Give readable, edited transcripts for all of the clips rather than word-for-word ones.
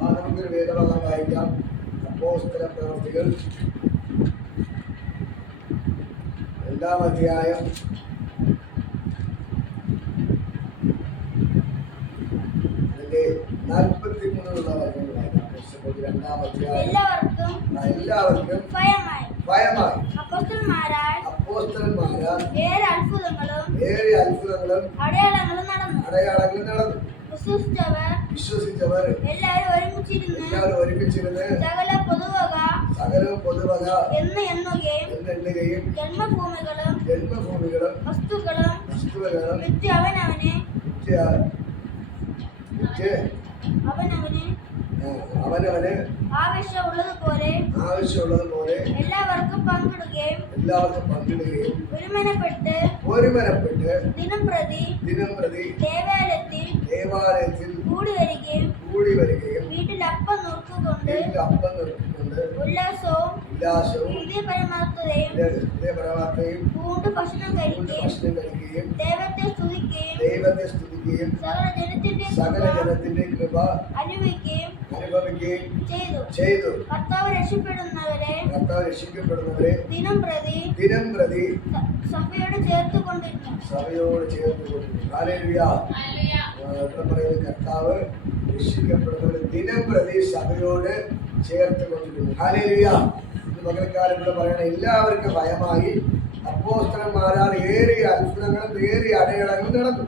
നമുക്കൊരു വേദഭാഗം വായിക്കാം. അപ്പോസ്തല പ്രവൃത്തികൾ 2-ാം അധ്യായം 43 വചനങ്ങൾ വായിക്കാം. 2-ാം അധ്യായം. എല്ലാവർക്കും ഭയമായി അപ്പോസ്തലന്മാരാൽ ഏറെ അത്ഭുതങ്ങളും അടയാളങ്ങളും നടന്നു. വിശ്വസിച്ചവർ എല്ലാവരും ഒരുമിച്ചിരുന്ന് സകലവും പൊതുവക എന്ന് എണ്ണുകയും ജന്മഭൂമികളും വസ്തുക്കളും അവനവന് ആവശ്യമുള്ളതുപോലെ എല്ലാവർക്കും പങ്കിടുകയും ഒരുമനപ്പെട്ട് ദിനം പ്രതി ദേവാലയത്തിൽ കൂടി വരികയും വീട്ടിൽ അപ്പം നുറുക്കുകൊണ്ട് ഉല്ലാസവും ഹൃദയപരമാർത്ഥതയും പൂണ്ട് ഭക്ഷണം കഴിക്കുകയും ദൈവത്തെ സ്തുതിക്കുകയും സകല ജനത്തിന്റെ കൃപ അനുഭവിക്കുകയും ചെയ്തു. കർത്താവ് രക്ഷിക്കപ്പെടുന്നവരെ ദിനം പ്രതി സഭയോട് ചേർത്തുകൊണ്ടിരുന്നു. ഹല്ലേലൂയ. കർത്താവ് രക്ഷിക്കപ്പെടുന്നവരെ ദിനം പ്രതി സഭയോട് ചേർത്തുകൊണ്ടിരുന്നു. ഹല്ലേലൂയ. പകൽക്കാലം ഇവിടെ പറയണ എല്ലാവർക്കും ഭയമായി അപ്പോസ്തലന്മാരാൽ ഏറിയ അത്ഭുതങ്ങളും ഏറിയ അടയാളങ്ങളും നടന്നു.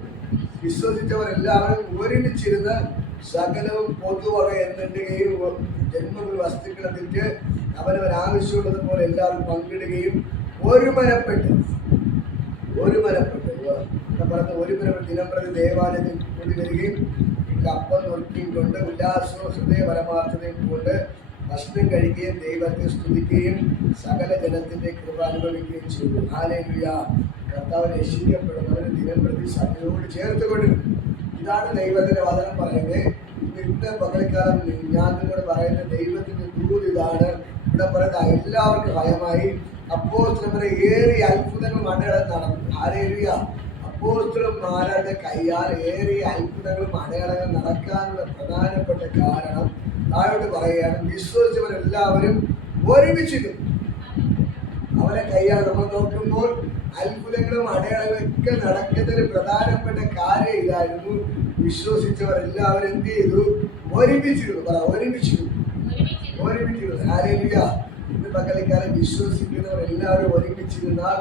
വിശ്വസിച്ചവരെല്ലാവരും ഒരുമിച്ചിരുന്ന് സകലവും പൊതുവക എന്നെണ്ണുകയും ജന്മ വസ്തുക്കളെ തെറ്റ് അവനവൻ ആവശ്യമുള്ളതുപോലെ എല്ലാവരും പങ്കിടുകയും ഒരുമനപ്പെട്ട് ദിനം പ്രതി ദേവാലയത്തിൽ കൂടി വരികയും അപ്പം നുറുക്കിയും കൊണ്ട് ഉല്ലാസവും ഹൃദയപരമാർത്ഥതയും കൊണ്ട് ഭക്ഷണം കഴിക്കുകയും ദൈവത്തെ സ്തുതിക്കുകയും സകല ജനത്തിന്റെ കൃപ അനുഭവിക്കുകയും ചെയ്തു. ഹല്ലേലൂയ. കർത്താവ് രക്ഷിക്കപ്പെടുന്നവർ ദിനം പ്രതി സഭയോട് ചേർത്തുകൊണ്ടിരുന്നു. ഇതാണ് ദൈവത്തിന്റെ വചനം പറയുന്നത്. ഇന്ന് പകൽക്കാലം ഞാൻ നിങ്ങളോട് പറയുന്ന ദൈവത്തിന്റെ ദൂത് ഇതാണ്. ഇവിടെ പറയുന്ന എല്ലാവർക്കും ഭയമായി അപ്പോസ്തലന്മാരെ ഏറിയ അത്ഭുതങ്ങളും അടയാളം നടന്നു. ഹല്ലേലൂയ. അപ്പോസ്തലന്മാരുടെ കയ്യാൽ ഏറിയ അത്ഭുതങ്ങളും അടയാളങ്ങളും നടക്കാനുള്ള പ്രധാനപ്പെട്ട കാരണം താഴോട്ട് പറയുകയാണ്. വിശ്വസിച്ചവരെല്ലാവരും ഒരുമിച്ചിരുന്നു. അവരെ കയ്യാൽ നമ്മൾ നോക്കുമ്പോൾ അത്ഭുതങ്ങളും അടയാളങ്ങളും ഒക്കെ നടക്കുന്നതിന് പ്രധാനപ്പെട്ട കാര്യം ഇതായിരുന്നു. വിശ്വസിച്ചവരെല്ലാവരും എന്ത് ചെയ്തു? ഒരുമിച്ചിരുന്നു. ഹല്ലേലൂയ. ഇന്ന് പകൽക്കാലം വിശ്വസിക്കുന്നവരെല്ലാവരും ഒരുമിച്ചിരുന്നാൽ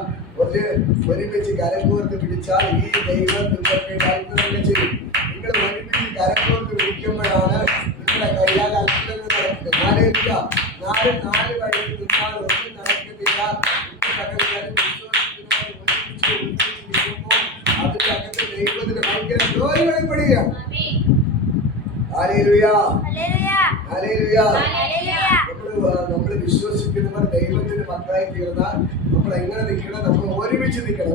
ഒരുമിച്ച് കരകോർത്ത് പിടിച്ചാൽ ഈ ദൈവം നിങ്ങൾക്ക് അത്ഭുതങ്ങൾ ചെയ്യും. നിങ്ങൾ ഒരുമിച്ച് കരകോർത്ത് പിടിക്കുമ്പോഴാണ് നിങ്ങളുടെ കയ്യാൽ അത്ഭുതങ്ങൾ നടക്കുന്നത്. ഹല്ലേലൂയ. നാല് വഴി നിന്നാൽ ഒന്നും നടക്കുന്നില്ല. ഇന്ന് പകൽക്കാലം വിശ്വസിക്കുന്നവർ ഒരുമിച്ച് അതിന്റെ അകത്ത് ദൈവത്തിന് ഭയങ്കര ജോലി വെളിപ്പെടുകയാണ്. ഹല്ലേലൂയ. നമ്മൾ വിശ്വസിക്കുന്നവർ ദൈവത്തിന് മക്കളായി തീർന്നാൽ നമ്മൾ എങ്ങനെ നിൽക്കണം? നമ്മൾ ഒരുമിച്ച് നിൽക്കണം.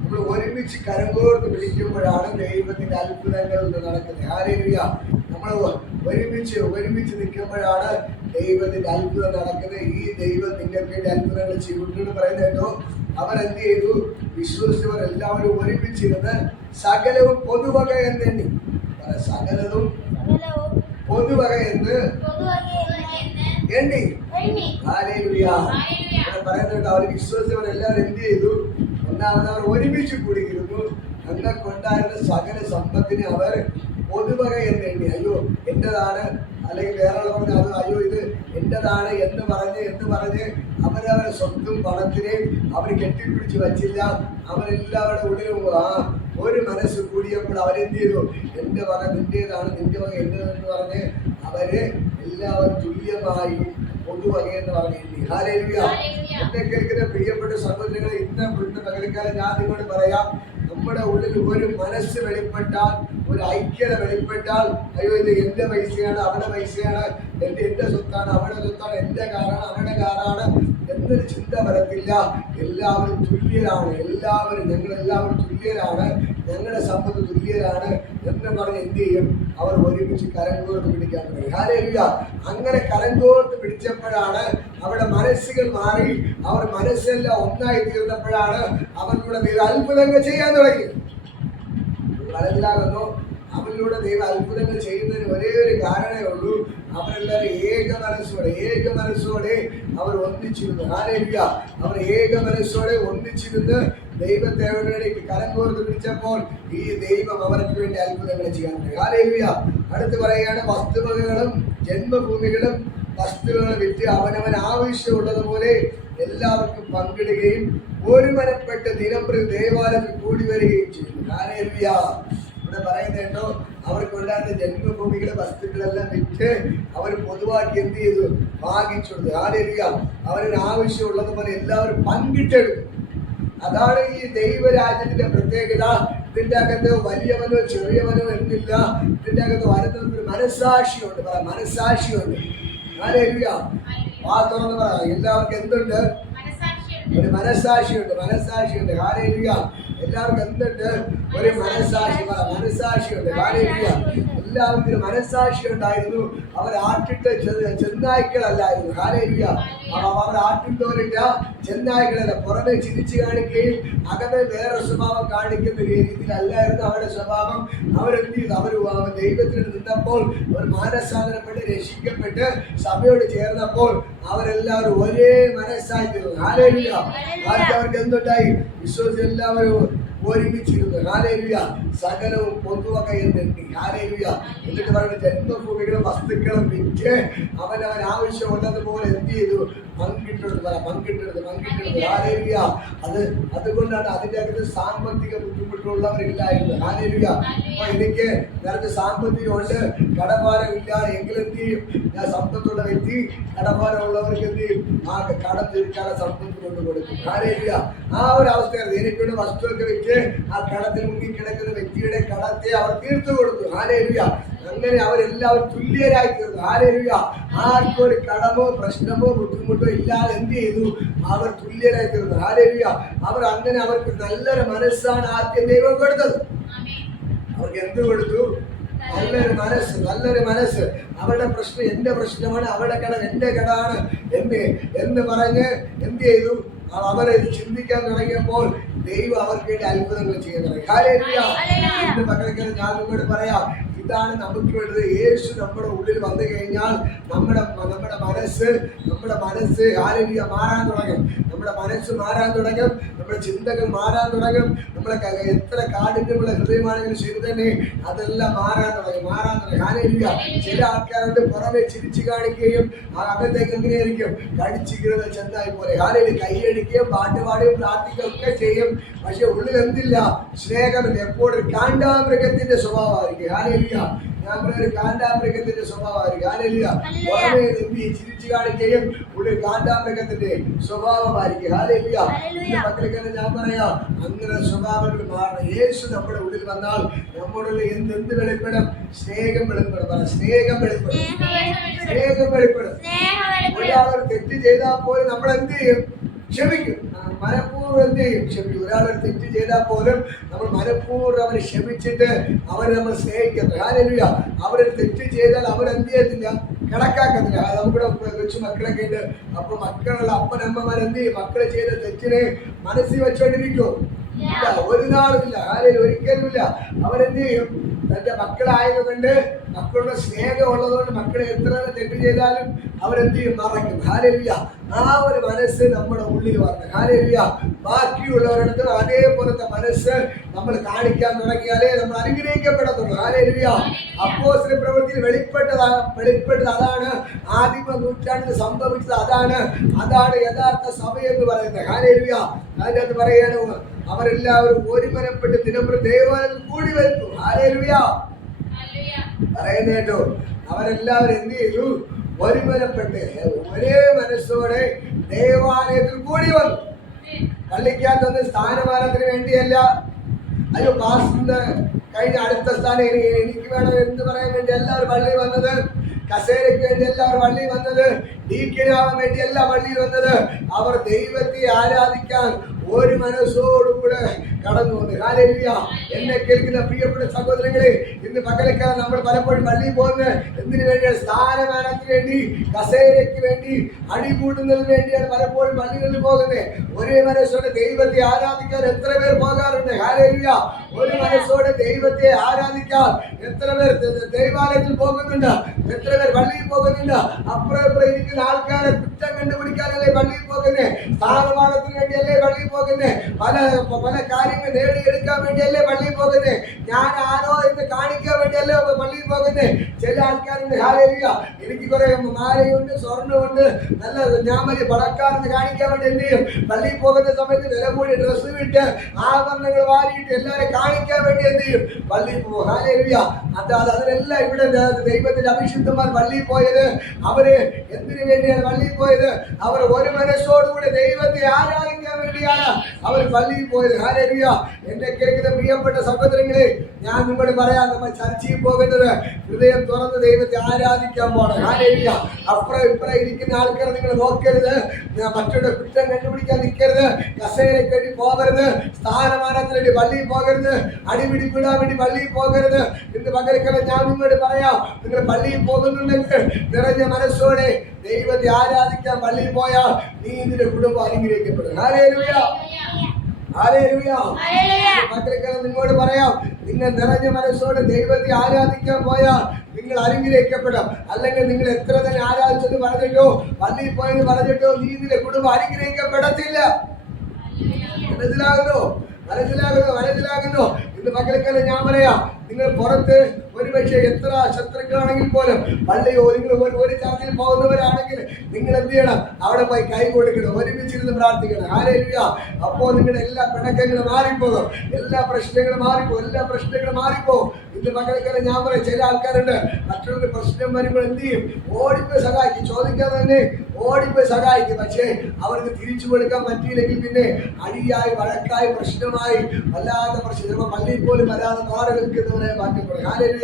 നമ്മൾ ഒരുമിച്ച് കരങ്കോർത്ത് വിളിക്കുമ്പോഴാണ് ദൈവത്തിന്റെ അത്ഭുതങ്ങൾ നടക്കുന്നത്. ഹല്ലേലൂയ. നമ്മൾ ഒരുമിച്ച് നിൽക്കുമ്പോഴാണ് ദൈവത്തിന്റെ അത്ഭുതം നടക്കുന്നത്. ഈ ദൈവം നിങ്ങൾക്ക് വേണ്ടി അത്ഭുതങ്ങൾ ചെയ്യുന്നു പറയുന്നത് കേട്ടോ. അവരെന്ത് ചെയ്തു? വിശ്വസിച്ചവർ എല്ലാവരും ഒരുമിച്ചിരുന്ന് സകലവും പൊതുവക എന്നെണ്ണി. സകലതും പൊതുവക എന്ന് എണ്ണി. ഹല്ലേലൂയ. പറയുന്നുണ്ട് അവർ വിശ്വസിച്ചവരെല്ലാവരും എന്ത് ചെയ്തു? ഒന്നാമത് അവർ ഒരുമിച്ച് കൂടിയിരുന്നു. തങ്ങൾക്കുണ്ടായിരുന്ന സകല സമ്പത്തിനെ അവർ പൊതുവക എന്ന് എണ്ണി. അയ്യോ എന്റേതാണ്, അല്ലെങ്കിൽ വേറെ പറഞ്ഞ അത് അയ്യോ ഇത് എന്റേതാണ് എന്ന് പറഞ്ഞ് അവരവരെ സ്വത്തും പണത്തിനെയും അവർ കെട്ടിപ്പിടിച്ച് വച്ചില്ല. അവരെല്ലാവരുടെ ഉള്ളിലും ഒരു മനസ്സ് കൂടിയപ്പോൾ അവരെന്ത് ചെയ്തു? എന്റെ വക നിന്റേതാണ്, നിന്റെ വക എന്റേതെന്ന് പറഞ്ഞ് അവര് എല്ലാവരും തുല്യമായി പൊതുവകയെന്ന് പറഞ്ഞില്ലേ. ഹല്ലേലൂയ. എന്നെ കേൾക്കുന്ന പ്രിയപ്പെട്ട സഹോദരങ്ങളെ, ഇന്ന് പകൽക്കാലം ഞാൻ നിങ്ങളോട് പറയാം, നമ്മുടെ ഉള്ളിൽ ഒരു മനസ്സ് വെളിപ്പെട്ടാൽ, ഒരു ഐക്യത വെളിപ്പെട്ടാൽ, അയ്യോ ഇത് എന്റെ പൈസയാണ്, അവിടെ പൈസയാണ്, എന്റെ സ്വത്താണ്, അവിടെ സ്വത്താണ്, എന്റെ കാറാണ്, അവരുടെ കാറാണ്, എന്നൊരു ചിന്ത വരത്തില്ല. എല്ലാവരും തുല്യരാണ്, ഞങ്ങളെല്ലാവരും തുല്യരാണ്, ഞങ്ങളുടെ സമ്പത്ത് തുല്യരാണ് എന്ന് പറഞ്ഞ് എന്ത് ചെയ്യും? അവർ ഒരുമിച്ച് കരം കോർത്ത് പിടിക്കാൻ തുടങ്ങി. ഹല്ലേലൂയ. അങ്ങനെ കരം കോർത്ത് പിടിച്ചപ്പോഴാണ് അവരുടെ മനസ്സുകൾ മാറി, അവർ മനസ്സെല്ലാം ഒന്നായി തീർന്നപ്പോഴാണ് അവരിലൂടെ ദൈവം അത്ഭുതങ്ങൾ ചെയ്യാൻ തുടങ്ങി. മനസ്സിലാകുന്നു? അവരിലൂടെ ദൈവം അത്ഭുതങ്ങൾ ചെയ്യുന്നതിന് ഒരേ ഒരു കാരണമേ ഉള്ളൂ. അവരെല്ലാവരും ഏക മനസ്സോടെ അവർ ഒന്നിച്ചിരുന്നു. ഹല്ലേലൂയ. അവർ ഏക മനസ്സോടെ ഒന്നിച്ചിരുന്ന് ദൈവത്തേവനിലേക്ക് കരം കോർത്ത് പിടിച്ചപ്പോൾ ഈ ദൈവം അവർക്ക് വേണ്ടി അത്ഭുതങ്ങൾ ചെയ്യാൻ തുടങ്ങി. ഹല്ലേലൂയ. അടുത്ത് പറയുകയാണ്, വസ്തുവകകളും ജന്മഭൂമികളും വസ്തുക്കളും വിറ്റ് അവനവൻ ആവശ്യമുള്ളതുപോലെ എല്ലാവർക്കും പങ്കിടുകയും ഒരുമനപ്പെട്ട് ദിനംപ്രതി ദേവാലയത്തിൽ കൂടി വരികയും ചെയ്തു. ഹല്ലേലൂയ. ഇവിടെ പറയുന്നത് കേട്ടോ, അവർക്കുണ്ടായിരുന്ന ജന്മഭൂമികളെ വസ്തുക്കളെല്ലാം വിറ്റ് അവർ പൊതുവാക്കി എന്ത് ചെയ്തു? ഭാഗിച്ചു കൊടുത്തു. ഹല്ലേലൂയ. അവരുടെ ആവശ്യമുള്ളതുപോലെ എല്ലാവരും പങ്കിട്ടെടുക്കും. അതാണ് ഈ ദൈവരാജ്യത്തിന്റെ പ്രത്യേകത. ഇതിന്റെ അകത്ത് വലിയവനോ ചെറിയവനോ എന്നില്ല. ഇതിന്റെ അകത്ത് വരുന്നൊരു മനസ്സാക്ഷിയുണ്ട്. മനസ്സാക്ഷിയുണ്ട്. ഹല്ലേലൂയ. ആ തുറന്ന് പറ, എല്ലാവർക്കും എന്തുണ്ട്? ഒരു മനസ്സാക്ഷിയുണ്ട്. ഹല്ലേലൂയ. എല്ലാവർക്കും എന്തുണ്ട്? ഒരു മനസ്സാക്ഷിയുണ്ട്. ഹല്ലേലൂയ. എല്ലാവർക്കും ഒരു മനസ്സാക്ഷി ഉണ്ടായിരുന്നു. അവർ ആട്ടിട്ട ചെന്നായ്ക്കളല്ലായിരുന്നു. ഹല്ലേലൂയ. അവർ ആട്ടിട്ടോരിട്ട ചെന്നായ്ക്കളല്ല. പുറമെ ചിരിച്ചു കാണിക്കുകയും അകമേ വേറെ സ്വഭാവം കാണിക്കുന്ന രീതിയിലല്ലായിരുന്നു അവരുടെ സ്വഭാവം. അവരെന്ത് ചെയ്തു? അവർ ദൈവത്തിന് നിന്നപ്പോൾ അവർ മാനസാന്തരപ്പെട്ട് രക്ഷിക്കപ്പെട്ട് സഭയോട് ചേർന്നപ്പോൾ അവരെല്ലാവരും ഒരേ മനസ്സായി തീർന്നു. ഹല്ലേലൂയ. അവർക്ക് എന്തുണ്ടായി? വിശ്വസിച്ച് എല്ലാവരും ഒരുമിച്ചിരുന്നു. ഹല്ലേലൂയ. സകലവും പൊതുവക എന്നെണ്ണി. ഹല്ലേലൂയ. എന്നിട്ട് പറയുന്ന ജന്മഭൂമികളും വസ്തുക്കളും വിറ്റ് അവനവൻ ആവശ്യമുള്ളതുപോലെ എന്ത് ചെയ്തു? പങ്കിട്ടെടുത്ത്. ഹല്ലേലൂയ. അതുകൊണ്ടാണ് അതിൻ്റെ അകത്ത് സാമ്പത്തിക ബുദ്ധിമുട്ടുള്ളവരില്ലായിരുന്നു. ഹല്ലേലൂയ. അപ്പൊ എനിക്ക് നേരത്തെ സാമ്പത്തികമുണ്ട്, കടഭാരമില്ല എങ്കിൽ എന്ത് ചെയ്യും? ഞാൻ സമ്പത്തുള്ള വ്യക്തി കടഭാരമുള്ളവർക്ക് എന്ത് ചെയ്യും? ആ കടം തീർക്കാതെ സമ്പത്ത് കൊണ്ട് കൊടുക്കും. ഹല്ലേലൂയ. ആ ഒരു അവസ്ഥയായിരുന്നു. എനിക്കുള്ള വസ്തുവൊക്കെ വെച്ച് ആ കടത്തിൽ മുങ്ങി കിടക്കുന്ന വ്യക്തിയുടെ കടത്തെ അവർ തീർത്തു കൊടുത്തു. ഹല്ലേലൂയ. അങ്ങനെ അവരെല്ലാവരും തുല്യരായി തീർന്നു. ഹല്ലേലൂയ. ആർക്കും ഒരു കടമോ പ്രശ്നമോ ബുദ്ധിമുട്ടോ ഇല്ലാതെ എന്ത് ചെയ്തു? അവർ തുല്യരായി തീർന്നു. ഹല്ലേലൂയ. അവർക്ക് നല്ലൊരു മനസ്സാണ് ആദ്യം ദൈവം കൊടുത്തത്. അവർക്ക് എന്ത് കൊടുത്തു? നല്ലൊരു മനസ്സ്. അവരുടെ പ്രശ്നം എന്റെ പ്രശ്നമാണ്, അവരുടെ കടം എന്റെ കടമാണ് എന്ന് പറഞ്ഞ് എന്ത് ചെയ്തു? അവരെ ചിന്തിക്കാൻ തുടങ്ങിയപ്പോൾ ദൈവം അവർക്ക് വേണ്ടി അത്ഭുതങ്ങൾ ചെയ്യാൻ തുടങ്ങി. ഹല്ലേലൂയ. എന്റെ മക്കൾക്ക് ഞാൻ നിങ്ങളോട് പറയാം, ഇതാണ് നമുക്ക് വേണ്ടത്. യേശു നമ്മുടെ ഉള്ളിൽ വന്നു കഴിഞ്ഞാൽ നമ്മുടെ മനസ്സ് ഹല്ലേലൂയ മാറാൻ തുടങ്ങും. നമ്മുടെ മനസ്സ് മാറാൻ തുടങ്ങും. നമ്മുടെ ചിന്തകൾ മാറാൻ തുടങ്ങും. നമ്മളെ എത്ര കാഠിന്യമുള്ള ഹൃദയമാണെങ്കിലും ശരി തന്നെ അതെല്ലാം മാറാൻ തുടങ്ങും. ഹല്ലേലൂയ. ചില ആൾക്കാരുണ്ട് പുറമെ ചിരിച്ചു കാണിക്കുകയും അകത്തേക്ക് എങ്ങനെയായിരിക്കും? കടിച്ചിരിക്കുന്നത് ചെന്നായി പോലെ. ഹല്ലേലൂയ. കൈയടിക്കുകയും പാട്ടുപാടുകയും പ്രാർത്ഥിക്കുകയും ഒക്കെ ചെയ്യും. പക്ഷെ ഉള്ളിൽ എന്തില്ല? സ്നേഹമില്ല. എപ്പോഴും കാണ്ടാമൃഗത്തിന്റെ സ്വഭാവമായിരിക്കും. ഹല്ലേലൂയ. ഞാൻ ഒരു കാണ്ടാമൃഗത്തിന്റെ സ്വഭാവമായിരിക്കും. ഹല്ലേലൂയ. പുറമേ എന്ത് ചിരിച്ചു കാണിക്കുകയും ഉള്ളിൽ കാണ്ടാമൃഗത്തിന്റെ സ്വഭാവമായിരിക്കും. ഹല്ലേലൂയ. മക്കൾക്ക് ഞാൻ പറയാം, അങ്ങനെ സ്വഭാവങ്ങൾ മാറണം. യേശു നമ്മുടെ ഉള്ളിൽ വന്നാൽ നമ്മുടെ ഉള്ളിൽ എന്ത് വെളിപ്പെടും? സ്നേഹം വെളിപ്പെടും. സ്നേഹം വെളിപ്പെടും. ഒരാൾ തെറ്റ് ചെയ്താൽ പോലും നമ്മൾ എന്ത് ചെയ്യും? ക്ഷമിക്കും. മനഃപൂർവ്വം എന്ത് ചെയ്യും? ക്ഷമിക്കും. ഒരാളൊരു തെറ്റ് ചെയ്താൽ പോലും നമ്മൾ മനഃപൂർവ്വം അവരെ ക്ഷമിച്ചിട്ട് അവരെ നമ്മൾ സ്നേഹിക്കത്തില്ല. ഹല്ലേലൂയ. അവരൊരു തെറ്റ് ചെയ്താൽ അവരെന്ത് ചെയ്യത്തില്ല? കണക്കാക്കത്തില്ല. നമ്മുടെ കൊച്ചു മക്കളൊക്കെ ഉണ്ട്. അപ്പൊ മക്കളുള്ള അപ്പനമ്മമാരെന്ത് ചെയ്യും? മക്കള് ചെയ്ത തെറ്റിനെ മനസ്സിൽ വെച്ചോണ്ടിരിക്കുമോ? ഇല്ല, ഒരു നാളുമില്ല. ഹല്ലേലൂയ. ഒരിക്കലുമില്ല. അവരെന്ത് ചെയ്യും? തന്റെ മക്കളായതുകൊണ്ട്, മക്കളുടെ സ്നേഹം ഉള്ളതുകൊണ്ട് മക്കളെ എത്ര തെറ്റ് ചെയ്താലും അവരെന്ത് ചെയ്യും? മറക്കും. ഹല്ലേലൂയ. ആ ഒരു മനസ്സ് നമ്മുടെ ഉള്ളിൽ വരണം. ഹല്ലേലൂയ. ബാക്കിയുള്ളവരുടെ അതേപോലത്തെ മനസ്സ് നമ്മൾ കാണിക്കാൻ തുടങ്ങിയാലേ നമ്മൾ അനുഗ്രഹിക്കപ്പെടത്തുള്ളൂ. ഹല്ലേലൂയ. അപ്പോസ്തല പ്രവൃത്തിയിൽ വെളിപ്പെട്ടത് അതാണ്. ആദിമ നൂറ്റാണ്ടിൽ സംഭവിച്ചത് അതാണ് യഥാർത്ഥ സഭയെന്ന് പറയുന്നത്. ഹല്ലേലൂയ. അതിൻ്റെ അത് പറയാണ്, അവരെല്ലാവരും ഒരുമനപ്പെട്ട് ദിനംപ്രതി ദേവാലയത്തിൽ കൂടി വരുന്നു. ഹല്ലേലൂയ. പറയുന്ന കേട്ടോ, അവരെല്ലാവരും എന്ത് ചെയ്തു? ഒരുമനപ്പെട്ട് ഒരേ മനസ്സോടെ ദേവാലയത്തിൽ കൂടി വന്നു. പള്ളിക്കകത്തൊന്ന് സ്ഥാനമാനത്തിന് വേണ്ടിയല്ല, അയ്യോ പാസ്റ്ററിന്റെ കഴിഞ്ഞ അടുത്ത സ്ഥാനം എനിക്ക് വേണം എന്ന് പറയാൻ വേണ്ടി എല്ലാവരും പള്ളിയിൽ വന്നത് കസേരയ്ക്ക് വേണ്ടിയല്ല അവർ പള്ളിയിൽ വന്നത്, ഡീക്കനാവാൻ വേണ്ടിയല്ല പള്ളിയിൽ വന്നത്. അവർ ദൈവത്തെ ആരാധിക്കാൻ ഒരു മനസ്സോടുകൂടെ കടന്നു വന്നു. ഹല്ലേലൂയ. എന്നെ കേൾക്കുന്ന പ്രിയപ്പെട്ട സഹോദരങ്ങളെ, ഇന്ന് പകലക്കാലം നമ്മൾ പലപ്പോഴും പള്ളിയിൽ പോകുന്നത് എന്തിനു വേണ്ടിയാണ്? സ്ഥാനമാനത്തിന് വേണ്ടി, കസേരയ്ക്ക് വേണ്ടി, അടികൂടുന്നതിന് വേണ്ടിയാണ് പലപ്പോഴും പള്ളികളിൽ പോകുന്നത്. ഒരേ മനസ്സോടെ ദൈവത്തെ ആരാധിക്കാൻ എത്ര പേർ പോകാറുണ്ട്? ഹല്ലേലൂയ. ഒരു മനസ്സോടെ ദൈവത്തെ ആരാധിക്കാൻ എത്ര പേർ ദൈവാലയത്തിൽ പോകുന്നുണ്ട്? എത്ര പേർ പള്ളിയിൽ പോകുന്നുണ്ട്? അപ്പുറം ഇപ്പുറം ഇരിക്കുന്ന ആൾക്കാരെ കുറ്റം കണ്ടുപിടിക്കാനല്ലേ പള്ളിയിൽ പോകുന്നത്? സ്ഥാനമാനത്തിന് വേണ്ടിയല്ലേ പള്ളിയിൽ പോകുന്നത്? പല കാര്യങ്ങൾ നേടിയെടുക്കാൻ വേണ്ടിയല്ലേ പള്ളിയിൽ പോകുന്നത്? ഞാൻ ആരോ എന്ന് കാണിക്കാൻ വേണ്ടിയല്ലേ പള്ളിയിൽ പോകുന്നത്? ചില ആൾക്കാരുണ്ട്, ഹല്ലേലൂയ, എനിക്ക് കുറെ മാലയുണ്ട്, സ്വർണ്ണമുണ്ട്, നല്ല ഞാൻ വലിയ പണക്കാരെന്ന് കാണിക്കാൻ വേണ്ടി എന്ത് ചെയ്യും? പള്ളിയിൽ പോകുന്ന സമയത്ത് വില കൂടി ഡ്രസ്സ് വിട്ട് ആഭരണങ്ങൾ വാരിയിട്ട് എല്ലാവരും കാണിക്കാൻ വേണ്ടി എന്ത് ചെയ്യും? പള്ളിയിൽ പോകും. ഹല്ലേലൂയ. അതിനെല്ലാം ഇവിടെ ദൈവത്തിന്റെ അഭിഷിക്തന്മാർ പള്ളിയിൽ പോയത് അവര് എന്തിനു വേണ്ടിയാണ് പള്ളിയിൽ പോയത്? അവർ ഒരു മനസ്സോടുകൂടി ദൈവത്തെ ആരാധിക്കാൻ വേണ്ടിയാണ് അവർ പള്ളിയിൽ പോയത്. ഹല്ലേലൂയ. എന്നെ കേൾക്കുന്ന പ്രിയപ്പെട്ട സഹോദരങ്ങളെ, ഞാൻ നിങ്ങളോട് പറയാം, നമ്മൾ ചർച്ചയിൽ പോകുന്നത് ഹൃദയം തുറന്ന് ദൈവത്തെ ആരാധിക്കാൻ പോകണം. ഹല്ലേലൂയ. അപ്പുറം ഇപ്പുറം ഇരിക്കുന്ന ആൾക്കാരെ നിങ്ങൾ നോക്കരുത്, മറ്റുള്ള കുറ്റം കണ്ടുപിടിക്കാൻ നിൽക്കരുത്, കസേരയ്ക്ക് വേണ്ടി പോകരുത്, സ്ഥാനമാനത്തിന് വേണ്ടി പള്ളിയിൽ പോകരുത്, അടിപിടിപ്പിടാൻ വേണ്ടി പള്ളിയിൽ പോകരുത്. ഇന്ന് പകരക്കാലം ഞാൻ നിങ്ങളോട് പറയാം, നിങ്ങൾ പള്ളിയിൽ പോകുന്നുണ്ടെങ്കിൽ നിറഞ്ഞ മനസ്സോടെ ദൈവത്തെ ആരാധിക്കാൻ പള്ളിയിൽ പോയാൽ നീ നിന്റെ കുടുംബം അനുഗ്രഹിക്കപ്പെടും. ഹല്ലേലൂയ. ഹല്ലേലൂയ. മക്കളെക്കാലം നിങ്ങളോട് പറയാം, നിങ്ങൾ നിറഞ്ഞ മനസ്സോടെ ദൈവത്തെ ആരാധിക്കാൻ പോയാൽ നിങ്ങൾ അനുഗ്രഹിക്കപ്പെടാം. അല്ലെങ്കിൽ നിങ്ങൾ എത്ര തന്നെ ആരാധിച്ചെന്ന് പറഞ്ഞിട്ടോ പള്ളിയിൽ പോയെന്ന് പറഞ്ഞിട്ടോ നീ നിന്റെ കുടുംബം അനുഗ്രഹിക്കപ്പെടത്തില്ല. മനസ്സിലാകുന്നു. ഇന്ന് മക്കളെക്കാലം ഞാൻ പറയാം, നിങ്ങൾ പുറത്ത് ഒരുപക്ഷെ എത്ര ശത്രുക്കളാണെങ്കിൽ പോലും പള്ളിയോ നിങ്ങൾ ഒരു ചർച്ചയിൽ പോകുന്നവരാണെങ്കിൽ നിങ്ങൾ എന്ത് ചെയ്യണം? അവിടെ പോയി കൈ കൊടുക്കണം, ഒരുമിച്ചിരുന്ന് പ്രാർത്ഥിക്കണം. ഹല്ലേലൂയ. അപ്പോൾ നിങ്ങളുടെ എല്ലാ പിണക്കങ്ങളും മാറിപ്പോകും, എല്ലാ പ്രശ്നങ്ങളും മാറിപ്പോകും. ഇന്ന് മക്കളെക്കാലം ഞാൻ പറയാം, ചില ആൾക്കാരുണ്ട് മറ്റുള്ളവരുടെ പ്രശ്നം വരുമ്പോൾ എന്ത് ചെയ്യും? ഓടിപ്പോയി സഹായിക്കും, ചോദിക്കാതെ തന്നെ ഓടിപ്പോയി സഹായിക്കും. പക്ഷേ അവർക്ക് തിരിച്ചു കൊടുക്കാൻ പറ്റിയില്ലെങ്കിൽ പിന്നെ അടിയായി, വഴക്കായി, പ്രശ്നമായി, വല്ലാതെ പ്രശ്നം, പള്ളിയിൽ പോലും വരാതെ നാട് നിൽക്കുന്നവരെ മാറ്റപ്പെടും. ഹല്ലേലൂയ.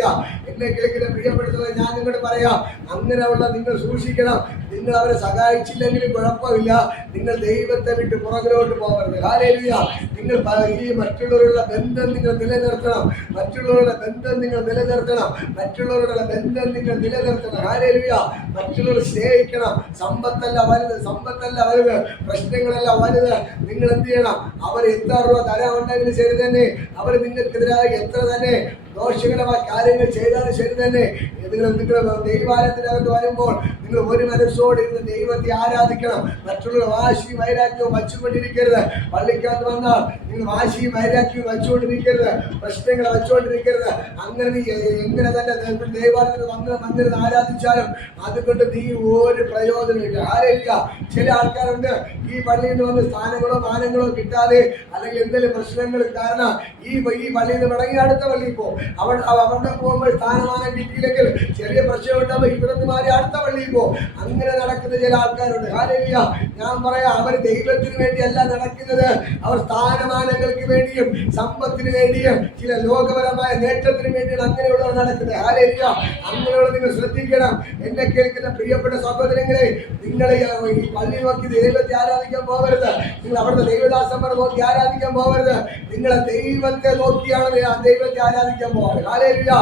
എന്നെ കേൾക്കുന്ന പ്രിയപ്പെടുന്നവരെ, ഞാൻ നിങ്ങളോട് പറയാം, അങ്ങനെയുള്ള നിങ്ങൾ സൂക്ഷിക്കണം. നിങ്ങൾ അവരെ സഹായിച്ചില്ലെങ്കിലും കുഴപ്പമില്ല, നിങ്ങൾ ദൈവത്തെ വിട്ട് പുറകിലോട്ട് പോകരുത്. ഹല്ലേലൂയ. നിങ്ങൾ ഈ മറ്റുള്ളവരുടെ ബന്ധം നിങ്ങൾ നിലനിർത്തണം. മറ്റുള്ളവരുടെ ബന്ധം നിങ്ങൾ നിലനിർത്തണം. ഹല്ലേലൂയ. മറ്റുള്ളവരെ സ്നേഹിക്കണം. സമ്പത്തല്ല വലുത്, പ്രശ്നങ്ങളല്ല വലുത്. നിങ്ങൾ എന്ത് ചെയ്യണം? അവർ എത്ര രൂപ തരാനുണ്ടെങ്കിലും ശരി തന്നെ, അവർ നിങ്ങൾക്കെതിരായി എത്ര തന്നെ ദോഷകരമായ കാര്യങ്ങൾ ചെയ്താലും ശരി തന്നെ, നിങ്ങൾ ദൈവാലയത്തിനകത്ത് വരുമ്പോൾ നിങ്ങൾ ഒരു മനസ്സോടെ ഇരുന്ന് ദൈവത്തെ ആരാധിക്കണം. മറ്റുള്ള വാശിയും വൈരാഗ്യവും വച്ചുകൊണ്ടിരിക്കരുത്. പള്ളിക്കകത്ത് വന്നാൽ നിങ്ങൾ വാശിയും വൈരാഗ്യവും വച്ചുകൊണ്ടിരിക്കരുത്, പ്രശ്നങ്ങൾ വച്ചുകൊണ്ടിരിക്കരുത്. അങ്ങനെ നീ എങ്ങനെ തന്നെ ദൈവാലയത്തിൽ വന്നിരുന്ന് ആരാധിച്ചാലും അതുകൊണ്ട് നീ ഒരു പ്രയോജനമില്ല. ഹല്ലേലൂയ. ചില ആൾക്കാരുണ്ട് ഈ പള്ളിയിൽ നിന്ന് വന്ന് സ്ഥാനങ്ങളോ മാനങ്ങളോ കിട്ടാതെ അല്ലെങ്കിൽ എന്തെങ്കിലും പ്രശ്നങ്ങൾ കാരണം ഈ പള്ളിയിൽ നിന്ന് മടങ്ങി അടുത്ത പള്ളിയിൽ പോകും. അവിടെ പോകുമ്പോൾ സ്ഥാനമാനം കിട്ടിയില്ലെങ്കിൽ ചെറിയ പ്രശ്നം ഉണ്ടാകുമ്പോൾ ഇവിടെ നിന്ന് മാറി അടുത്ത പള്ളിയിൽ പോകും. അങ്ങനെ നടക്കുന്ന ചില ആൾക്കാരുണ്ട്. ഹല്ലേലൂയ. ഞാൻ പറയാം, അവർ ദൈവത്തിന് വേണ്ടിയല്ല നടക്കുന്നത്, അവർ സ്ഥാനമാനങ്ങൾക്ക് വേണ്ടിയും സമ്പത്തിന് വേണ്ടിയും ചില ലോകപരമായ നേട്ടത്തിന് വേണ്ടിയാണ് അങ്ങനെയുള്ളവർ നടക്കുന്നത്. ഹല്ലേലൂയ. അങ്ങനെയുള്ള നിങ്ങൾ ശ്രദ്ധിക്കണം. എന്നെ കേൾക്കുന്ന പ്രിയപ്പെട്ട സഹോദരങ്ങളെ, നിങ്ങൾ ഈ പള്ളി നോക്കി ദൈവത്തെ ആരാധിക്കാൻ പോകരുത്. നിങ്ങൾ അവിടുത്തെ ദൈവദാസന്മാരെ നോക്കി ആരാധിക്കാൻ പോകരുത്. നിങ്ങളെ ദൈവത്തെ നോക്കിയാണ് ദൈവത്തെ ആരാധിക്കാൻ പോകരുത്. ഹല്ലേലൂയ.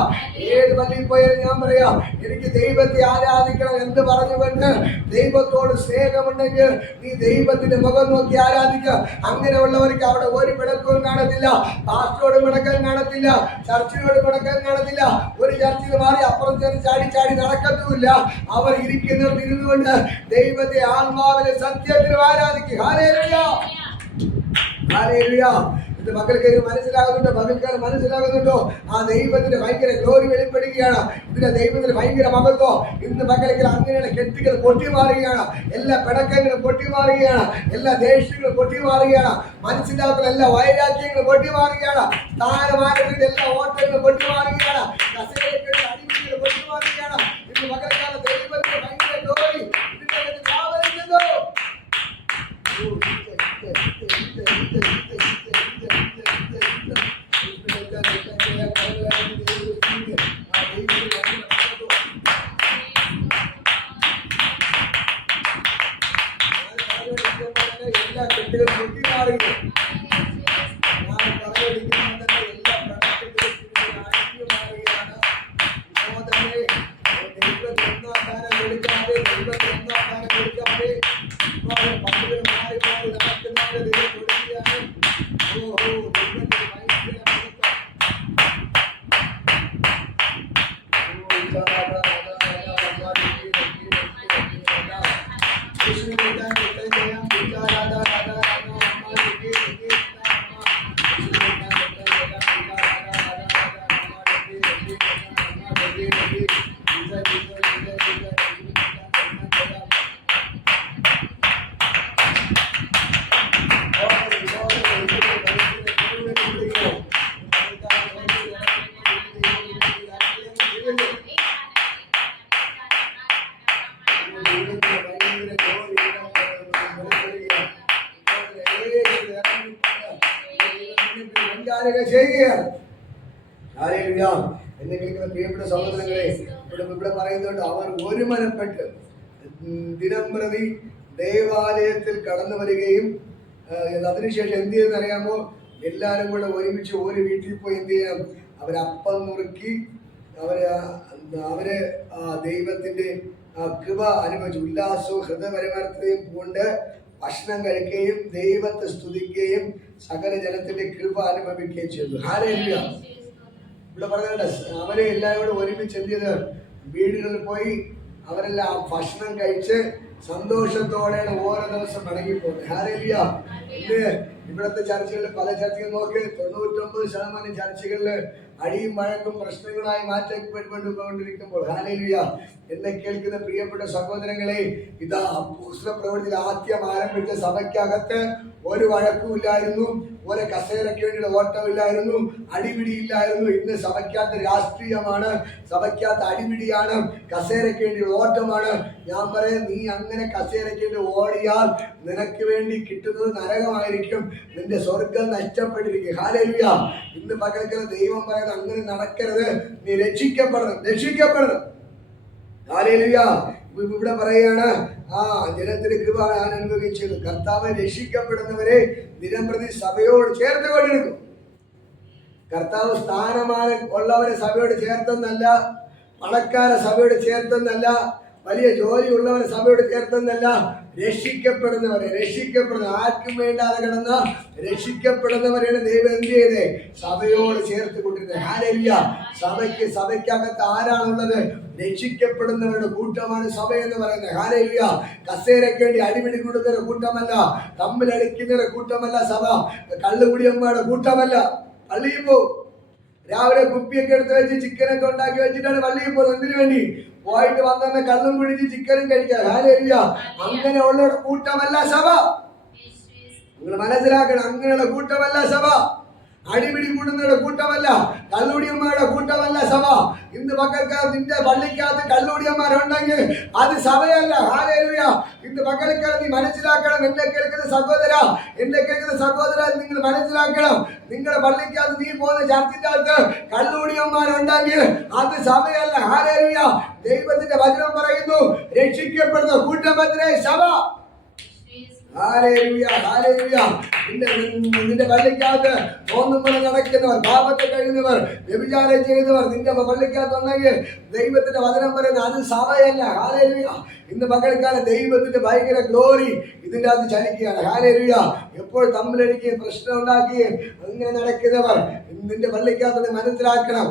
ഏത് പള്ളിയിൽ പോയാലും ഞാൻ പറയാം, എനിക്ക് ദൈവത്തെ ആരാധിക്കണം എന്ന് പറഞ്ഞുകൊണ്ട് ദൈവത്തോട് സ്നേഹമുണ്ടെങ്കിൽ നീ ദൈവത്തിന്റെ മുഖം നോക്കി ആരാധിക്കുക. അങ്ങനെയുള്ളവർക്ക് അവിടെ ഒരു പിണക്കവും കാണത്തില്ല, പാസ്റ്ററോട് പിണക്കം കാണത്തില്ല, ചർച്ചിനോട് പിണക്കം കാണത്തില്ല. ഒരു ചർച്ചിൽ മാറി അപ്പുറം ചാടി നടക്കത്തുമില്ല. അവർ ഇരിക്കുന്നിടത്ത് ഇരുന്നുകൊണ്ട് ദൈവത്തെ ആത്മാവിലെ സത്യത്തിലും ആരാധിക്കുക. ഹല്ലേലൂയ. ഹല്ലേലൂയ. ഇത് മക്കൾക്ക് മനസ്സിലാകുന്നുണ്ടോ? ആ ദൈവത്തിന്റെ ഭയങ്കര ഗ്ലോറി വെളിപ്പെടുകയാണ്. ഇതിന്റെ ദൈവത്തിന്റെ ഭയങ്കര മഹത്വം ഇന്ന് മക്കൾക്ക് അങ്ങനെയുള്ള കെട്ടുകൾ പൊട്ടിമാറുകയാണ്. എല്ലാ പിണക്കങ്ങളും പൊട്ടിമാറുകയാണ്, എല്ലാ ദേഷ്യങ്ങളും പൊട്ടിമാറുകയാണ്, മനസ്സിലാക്കുന്ന എല്ലാ വൈരാഗ്യങ്ങളും പൊട്ടിമാറുകയാണ്, സ്ഥാനമാനത്തിന്റെ എല്ലാ ഓട്ടങ്ങളും പൊട്ടിമാറുകയാണ്, കസേരകളുടെ അടിമകൾ പൊട്ടിമാറുകയാണ്. ഇന്ന് മക്കൾക്കാണ് ദൈവത്തിന്റെ ഭയങ്കര ഗ്ലോറി ഇതിന്റെ വ്യാപരിക്കുന്നു. ചെയ്യുകയാണ്. എന്നെ കേൾക്കുന്ന പ്രിയപ്പെട്ട സഹോദരങ്ങളെ, ഇവിടെ പറയുന്നുണ്ട്, അവർ ഒരുമനപ്പെട്ട് ദിനം പ്രതി ദേവാലയത്തിൽ കടന്നു വരികയും അതിനുശേഷം എന്ത് ചെയ്തെന്ന് അറിയാമോ? എല്ലാവരും കൂടെ ഒരുമിച്ച് ഒരു വീട്ടിൽ പോയി എന്ത് ചെയ്യാം? അവരപ്പം നുറുക്കി അവര് ദൈവത്തിന്റെ കൃപ അനുഭവിച്ചു ഉല്ലാസവും ഹൃദയപരമർത്ഥതയും കൊണ്ട് ഭക്ഷണം കഴിക്കുകയും ദൈവത്തെ സ്തുതിക്കുകയും സകല ജനത്തിന്റെ കൃപ അനുഭവിക്കുകയും ചെയ്തു. ഹല്ലേലൂയ. ഇവിടെ പറഞ്ഞ അവരെ എല്ലാവരും കൂടെ ഒരുമിച്ച് എന്ത് ചെയ്ത് വീടുകളിൽ പോയി അവരെല്ലാം ഭക്ഷണം കഴിച്ച് സന്തോഷത്തോടെയാണ് ഓരോ ദിവസം മടങ്ങിപ്പോകുന്നത്. ഹല്ലേലൂയ. ഇന്ന് ഇവിടുത്തെ ചർച്ചകളിൽ പല ചർച്ചകൾ നോക്കി 99% ചർച്ചകളിൽ അടിയും വഴക്കും പ്രശ്നങ്ങളായി മാറ്റപ്പെട്ടുകൊണ്ടിരിക്കുമ്പോൾ, ഹല്ലേലൂയ, എന്നെ കേൾക്കുന്ന പ്രിയപ്പെട്ട സഹോദരങ്ങളെ, ഇതാ അപ്പോസ്തല പ്രവൃത്തിയിൽ ആദ്യം ആരംഭിച്ച സഭയ്ക്കകത്ത് ഒരു വഴക്കുമില്ലായിരുന്നു, ഒരു കസേരയ്ക്ക് വേണ്ടിയുള്ള ഓട്ടമില്ലായിരുന്നു, അടിപിടിയില്ലായിരുന്നു. ഇന്ന് സഭയ്ക്കകത്ത് രാഷ്ട്രീയമാണ്, സഭയ്ക്കകത്ത് അടിപിടിയാണ്, കസേരയ്ക്ക് വേണ്ടിയുള്ള ഓട്ടമാണ്. ഞാൻ പറയാം, നീ അങ്ങനെ കസേരയ്ക്ക് വേണ്ടി ഓടിയാൽ നിനക്ക് വേണ്ടി കിട്ടുന്നത് നരകമായിരിക്കും, നിന്റെ സ്വർഗം നഷ്ടപ്പെട്ടിരിക്കും. ഹല്ലേലൂയ. ഇന്ന് പകൽക്കൽ ദൈവം പറയുന്നത് അങ്ങനെ നടക്കരുത്, നീ രക്ഷിക്കപ്പെടണം. ഹല്ലേലൂയ. ഇവിടെ പറയാണ്, ജനത്തിന് കൃപ ഞാൻ അനുഭവിച്ചത്. കർത്താവ് രക്ഷിക്കപ്പെടുന്നവരെ ദിനംപ്രതി സഭയോട് ചേർത്ത് കൊണ്ടിരുന്നു. കർത്താവ് സ്ഥാനമാനം ഉള്ളവരെ സഭയോട് ചേർത്തെന്നല്ല, പണക്കാരെ സഭയോട് ചേർത്തെന്നല്ല, വലിയ ജോലി ഉള്ളവരെ സഭയോട് ചേർത്തെന്നല്ല, രക്ഷിക്കപ്പെടുന്ന ആർക്കും വേണ്ടാതെ കിടന്ന രക്ഷിക്കപ്പെടുന്നവരെയാണ് ദൈവം എന്ത് ചെയ്തേ? സഭയോട് ചേർത്ത് കൊണ്ടിരുന്നത്. ഹല്ലേലൂയ. സഭയ്ക്കകത്ത് ആരാണുള്ളത്? രക്ഷിക്കപ്പെടുന്നവരുടെ കൂട്ടമാണ് സഭ എന്ന് പറയുന്നത്. ഹല്ലേലൂയ. കസേരയ്ക്ക് വേണ്ടി അടിപിടി കൂടുന്നവരുടെ കൂട്ടമല്ല, തമ്മിലടിക്കുന്നവരുടെ കൂട്ടമല്ല സഭ, കള്ളുകുടിയന്മാരുടെ കൂട്ടമല്ല. പള്ളിയിൽ പോകും, രാവിലെ കുപ്പിയൊക്കെ എടുത്ത് വെച്ച് ചിക്കനൊക്കെ ഉണ്ടാക്കി വെച്ചിട്ടാണ് പള്ളിയിൽ പോകുന്നത്. എന്തിനു വേണ്ടി? പോയിട്ട് വന്നെ കള്ളും കുടിച്ച് ചിക്കനും കഴിക്കുക. ഹല്ലേലൂയ. അങ്ങനെയുള്ള കൂട്ടമല്ല സഭ. നിങ്ങൾ മനസ്സിലാക്കണം, അങ്ങനെയുള്ള കൂട്ടമല്ല സഭ. അടിപിടി കൂടുന്നവരുടെ കൂട്ടമല്ല, കള്ളുടിയന്മാരുടെ കൂട്ടമല്ല സഭ. ഇന്ന് പകൽക്കാലത്ത് നിന്റെ പള്ളിക്കകത്ത് കള്ളുടിയന്മാരുണ്ടെങ്കിൽ അത് സഭയല്ല. ഹല്ലേലൂയ. ഇന്ന് പകൽക്കാലത്ത് നീ മനസ്സിലാക്കണം, എന്നെ കേൾക്കുന്ന സഹോദര, നിങ്ങൾ മനസ്സിലാക്കണം, നിങ്ങളുടെ പള്ളിക്കകത്ത് നീ പോകുന്ന ചർച്ചിന്റെ അകത്ത് കള്ളുടിയന്മാരുണ്ടെങ്കിൽ അത് സഭയല്ല. ഹല്ലേലൂയ. ദൈവത്തിന്റെ വചനം പറയുന്നു, രക്ഷിക്കപ്പെടുന്ന കൂട്ടമത്രേ സഭ. ഹല്ലേലൂയ. നിന്റെ പള്ളിക്കകത്ത് തോന്നുമ്പോൾ നടക്കുന്നവർ, പാപത്തെ കഴിയുന്നവർ, വ്യഭിചാരം ചെയ്യുന്നവർ നിന്റെ പള്ളിക്കകത്ത് ഉണ്ടെങ്കിൽ ദൈവത്തിന്റെ വചനം പറയുന്നത് അത് സഭയല്ല. ഹല്ലേലൂയ. ഇന്ന് പകൽക്കാലം ദൈവത്തിന്റെ ഭയങ്കര ഗ്ലോറി ഇതിന്റെ അകത്ത് ചലിക്കുകയാണ്. ഹല്ലേലൂയ. എപ്പോൾ തമ്മിലടിക്കുകയും പ്രശ്നം ഉണ്ടാക്കുകയും അങ്ങനെ നടക്കുന്നവർ നിന്റെ പള്ളിക്കകത്ത് മനസ്സിലാക്കണം,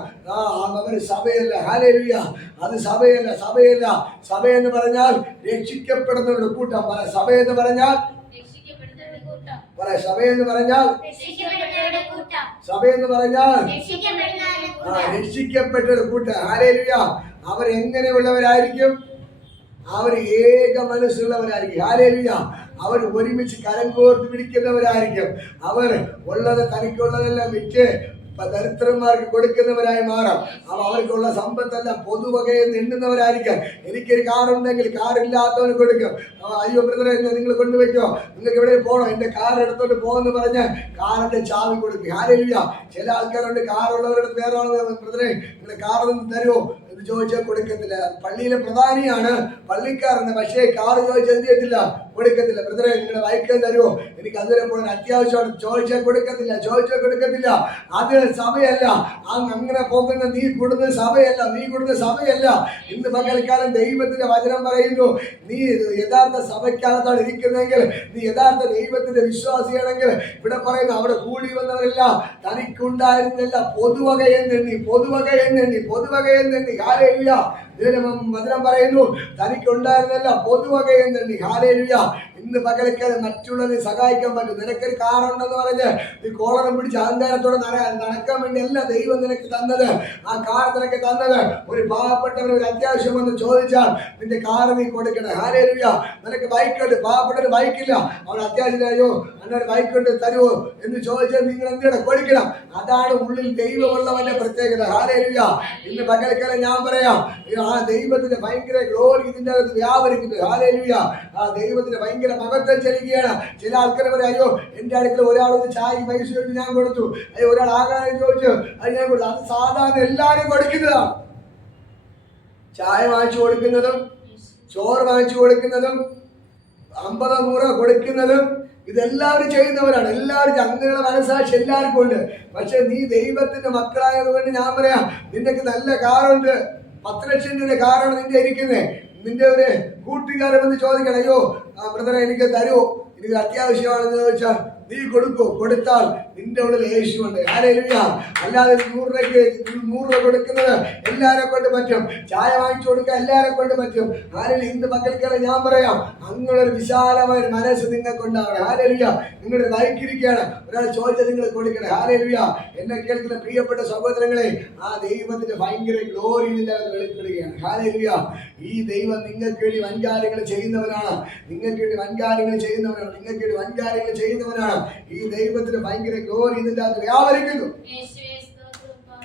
അവർ സഭയല്ല. ഹല്ലേലൂയ. അത് സഭയല്ല. സഭയെന്ന് പറഞ്ഞാൽ രക്ഷിക്കപ്പെടുന്നവരുടെ കൂട്ടം. സഭയെന്ന് പറഞ്ഞാൽ രക്ഷിക്കപ്പെട്ടൊരു കൂട്ടം. ഹല്ലേലൂയ. അവരെങ്ങനെയുള്ളവരായിരിക്കും? അവർ ഏക മനസ്സുള്ളവരായിരിക്കും. ഹല്ലേലൂയ. അവർ ഒരുമിച്ച് കരം കോർത്ത് പിടിക്കുന്നവരായിരിക്കും. അവർ ഉള്ളത് തനിക്കുള്ളതെല്ലാം വിറ്റ് ദരിദ്രന്മാർക്ക് കൊടുക്കുന്നവരായി മാറാം. അവർക്കുള്ള സമ്പത്തെല്ലാം പൊതുവകയെന്ന് എണ്ണുന്നവരായിരിക്കാം. എനിക്കൊരു കാറുണ്ടെങ്കിൽ കാറില്ലാത്തവന് കൊടുക്കും. അയ്യോ ബ്രദറെ, നിങ്ങൾ കൊണ്ടുവയ്ക്കോ, നിങ്ങൾക്ക് എവിടെ പോകണോ, എന്റെ കാർ എടുത്തോണ്ട് പോകുമെന്ന് പറഞ്ഞ് കാറിന്റെ ചാവി കൊടുക്കും. ഹല്ലേലൂയ. ചില ആൾക്കാരുണ്ട്, കാറുള്ളവരുടെ പേരാണ്, ബ്രദറെ നിങ്ങൾ കാറിൽ നിന്ന് തരുമോ, എന്ന് ചോദിച്ചാൽ കൊടുക്കത്തില്ല. പള്ളിയിലെ പ്രധാനിയാണ്, പള്ളിക്കാരന്, പക്ഷേ കാറ് ചോദിച്ചാൽ എന്ത് ചെയ്യത്തില്ല, കൊടുക്കത്തില്ല. ബ്രദറെ നിങ്ങളുടെ ബൈക്ക് തരുമോ, എനിക്ക് അതുവരെ പോകാൻ അത്യാവശ്യമാണ്, ചോദിച്ചാൽ കൊടുക്കത്തില്ല. അത് സഭയല്ല. അങ്ങനെ പോകുന്ന നീ കൂടുന്ന സഭയല്ല, നീ കൂടുന്ന സഭയല്ല. ഇന്ന് പകൽക്കാലം ദൈവത്തിന്റെ വചനം പറയുന്നു, നീ യഥാർത്ഥ സഭയ്ക്കകത്താണ് ഇരിക്കുന്നെങ്കിൽ, നീ യഥാർത്ഥ ദൈവത്തിന്റെ വിശ്വാസിയാണെങ്കിൽ, ഇവിടെ പറയുന്നു അവിടെ കൂടി വന്നവരല്ല തനിക്കുണ്ടായിരുന്നില്ല, പൊതുവകയെന്നെണ്ണി. ഹല്ലേലൂയ. വചനം പറയുന്നു തനിക്കുണ്ടായിരുന്നില്ല, പൊതുവകയെന്നെണ്ണി. ഹല്ലേലൂയ. ഇന്ന് പകൽക്കാലം മറ്റുള്ളവരെ സഹായിക്കാൻ പറ്റും. നിനക്കൊരു കാറുണ്ടെന്ന് പറഞ്ഞ് നീ കോളറും പിടിച്ച് അഹങ്കാരത്തോടെ നടക്കാൻ വേണ്ടിയല്ല ദൈവം നിനക്ക് തന്നത്. ആ കാർ നിനക്ക് തന്നത് ഒരു പാവപ്പെട്ടവന് ഒരു അത്യാവശ്യം വന്ന് ചോദിച്ചാൽ നിന്റെ കാർ നീ കൊടുക്കണം. ഹല്ലേലൂയ. നിനക്ക് ബൈക്കുണ്ട്, പാവപ്പെട്ടൊരു ബൈക്കില്ല, അവൻ അത്യാവശ്യമായോ അന്നൊരു ബൈക്കുണ്ട് തരുമോ എന്ന് ചോദിച്ചാൽ നിങ്ങൾ എന്തിനാണ് കൊടുക്കണം. അതാണ് ഉള്ളിൽ ദൈവമുള്ളവന്റെ പ്രത്യേകത. ഹല്ലേലൂയ. ഇന്ന് പകൽക്കാലം ഞാൻ പറയാം, ആ ദൈവത്തിന്റെ ഭയങ്കര ഗ്ലോറി ഇതിന്റെ അകത്ത് വ്യാപരിക്കുന്നത്. ഹല്ലേലൂയ. ആ ദൈവത്തിന്റെ ഭയങ്കര മഹത്വം ചെലുകയാണ്. ചില ആൾക്കാർ പറയാം, അയ്യോ എന്റെ അടുക്കൽ ഒരാളൊന്ന് ചായ പൈസ ചോദിച്ചു ഞാൻ കൊടുത്തു, അയ്യോ ഒരാൾ ആകാരം ചോദിച്ചു അത് ഞാൻ കൊടുത്തു. അത് സാധാരണ എല്ലാവരും കൊടുക്കുന്നതാണ്. ചായ വാങ്ങിച്ചു കൊടുക്കുന്നതും ചോറ് വാങ്ങിച്ചു കൊടുക്കുന്നതും 50-100 കൊടുക്കുന്നതും ഇതെല്ലാവരും ചെയ്യുന്നവരാണ്. എല്ലാവരും അങ്ങനെയുള്ള മനസ്സാക്ഷി എല്ലാവർക്കും ഉണ്ട്. പക്ഷെ നീ ദൈവത്തിന്റെ മക്കളായതുകൊണ്ട് ഞാൻ പറയാം, നിനക്ക് നല്ല കാറുണ്ട്, 10 ലക്ഷം രൂപ കാറാണ് നിന്റെ ഇരിക്കുന്നത്. നിന്റെ ഒരു കൂട്ടുകാരൻ വന്ന് ചോദിക്കണം, അയ്യോ ബ്രദറെ എനിക്ക് തരുമോ, എനിക്ക് അത്യാവശ്യമാണെന്ന് ചോദിച്ചാൽ നീ കൊടുക്കോ? കൊടുത്താൽ നിന്റെ ഉള്ളിൽ യേശുവുണ്ട്. ഹല്ലേലൂയ. അല്ലാതെ 100 രൂപ കൊടുക്കുന്നത് എല്ലാരെ കൊണ്ട് പറ്റും, ചായ വാങ്ങിച്ചു കൊടുക്കാൻ എല്ലാരെ കൊണ്ട് പറ്റും. ഹല്ലേലൂയ. ഇന്ന് പകൽക്കാലം ഞാൻ പറയാം, അങ്ങനൊരു വിശാലമായ ഒരു മനസ്സ് നിങ്ങൾക്കുണ്ടാവണം. ഹല്ലേലൂയ. നിങ്ങളുടെ ബൈക്കിരിക്കുകയാണ്, ഒരാൾ ചോദിച്ചാൽ നിങ്ങൾ കൊടുക്കണം. ഹല്ലേലൂയ. എന്നെ കേൾക്കുന്ന പ്രിയപ്പെട്ട സഹോദരങ്ങളെ, ആ ദൈവത്തിന്റെ ഭയങ്കര ഗ്ലോറിയില്ല വെളിപ്പെടുകയാണ്. ഹല്ലേലൂയ. ഈ ദൈവം നിങ്ങൾക്ക് വേണ്ടി വൻകാര്യങ്ങൾ ചെയ്യുന്നവനാണ്, നിങ്ങൾക്ക് വേണ്ടി വൻകാര്യങ്ങൾ ചെയ്യുന്നവനാണ്, നിങ്ങൾക്ക് വേണ്ടി വൻകാര്യങ്ങൾ ചെയ്യുന്നവനാണ്. ഈ ദൈവത്തിന് ഭയങ്കര ഗ്ലോറി ഇതിന്റെ അകത്ത് വ്യാപരിക്കുന്നു.